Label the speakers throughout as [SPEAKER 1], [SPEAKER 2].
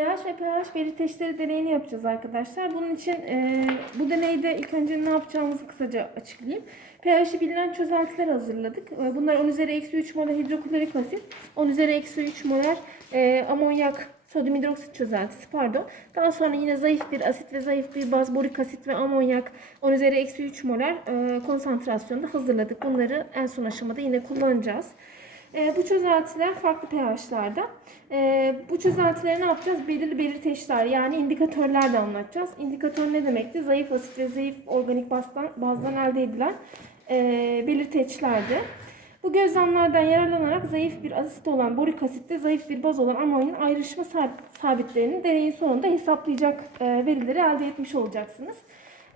[SPEAKER 1] pH ve pH belirteçleri deneyini yapacağız arkadaşlar. Bunun için e, bu deneyde ilk önce ne yapacağımızı kısaca açıklayayım. pH'i bilinen çözeltiler hazırladık. E, bunlar 10 üzeri eksi 3 molar hidroklorik asit, 10 üzeri eksi 3 molar e, amonyak sodyum hidroksit çözeltisi pardon. Daha sonra yine zayıf bir asit ve zayıf bir baz borik asit ve amonyak 10 üzeri eksi 3 molar e, konsantrasyonda hazırladık. Bunları en son aşamada yine kullanacağız. E, bu çözeltiler farklı pH'larda. E, bu çözeltileri ne yapacağız? Belirli belirteçler yani indikatörler de anlatacağız. İndikatör ne demekti? Zayıf asit ve zayıf organik bazdan, bazdan elde edilen e, belirteçlerdi. Bu gözlemlerden yararlanarak zayıf bir asit olan borik asitle zayıf bir baz olan amonun ayrışma sab- sabitlerini deneyin sonunda hesaplayacak e, verileri elde etmiş olacaksınız.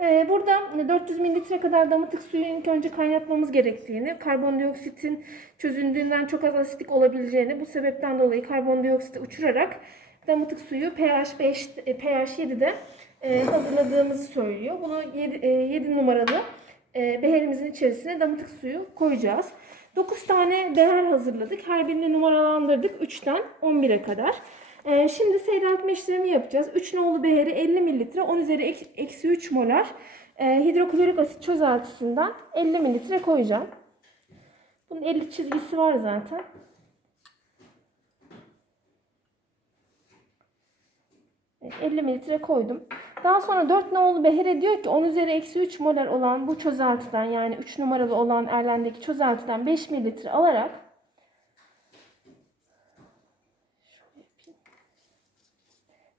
[SPEAKER 1] E, Burada 400 mililitre kadar damıtık suyu ilk önce kaynatmamız gerektiğini, karbondioksitin çözündüğünden çok az asitik olabileceğini, bu sebepten dolayı karbondioksiti uçurarak damıtık suyu pH 5, e, pH 7'de e, hazırladığımızı söylüyor. Bunu 7, 7 numaralı e, beherimizin içerisine damıtık suyu koyacağız. 9 tane beher hazırladık. Her birini numaralandırdık. 3'ten 11'e kadar. Ee, şimdi seyreltme işlemi yapacağız. 3 nolu beheri 50 mililitre 10 üzeri ek- eksi 3 molar e, hidroklorik asit çözeltisinden 50 mililitre koyacağım. Bunun 50 çizgisi var zaten. Evet, 50 mililitre koydum. Daha sonra 4 nolu behere diyor ki 10 üzeri eksi 3 molar olan bu çözeltiden yani 3 numaralı olan Erlen'deki çözeltiden 5 mililitre alarak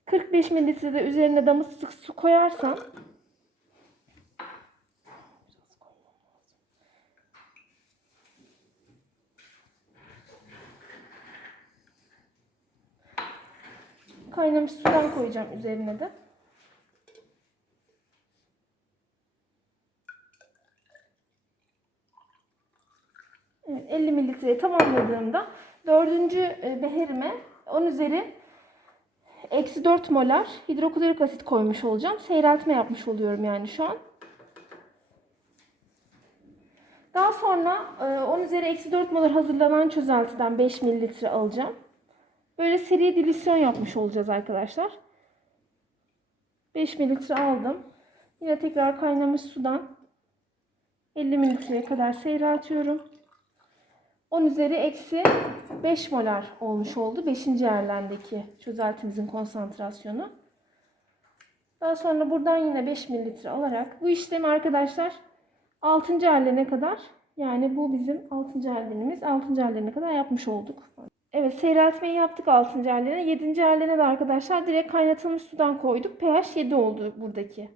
[SPEAKER 1] 45 mililitre üzerine damıtlık su koyarsan kaynamış sudan koyacağım üzerine de. Evet, 50 mililitreyi tamamladığımda dördüncü e, beherime 10 üzeri eksi 4 molar hidroklorik asit koymuş olacağım. Seyreltme yapmış oluyorum yani şu an. Daha sonra e, 10 üzeri eksi 4 molar hazırlanan çözeltiden 5 mililitre alacağım. Böyle seri dilisyon yapmış olacağız arkadaşlar. 5 mililitre aldım. Yine tekrar kaynamış sudan 50 mililitreye kadar seyreltiyorum. 10 üzeri eksi 5 molar olmuş oldu. 5. yerlendeki çözeltimizin konsantrasyonu. Daha sonra buradan yine 5 mililitre alarak bu işlemi arkadaşlar 6. yerlerine kadar yani bu bizim 6. yerlerimiz 6. yerlerine kadar yapmış olduk. Evet seyreltmeyi yaptık 6. yerlerine. 7. yerlerine de arkadaşlar direkt kaynatılmış sudan koyduk. pH 7 oldu buradaki.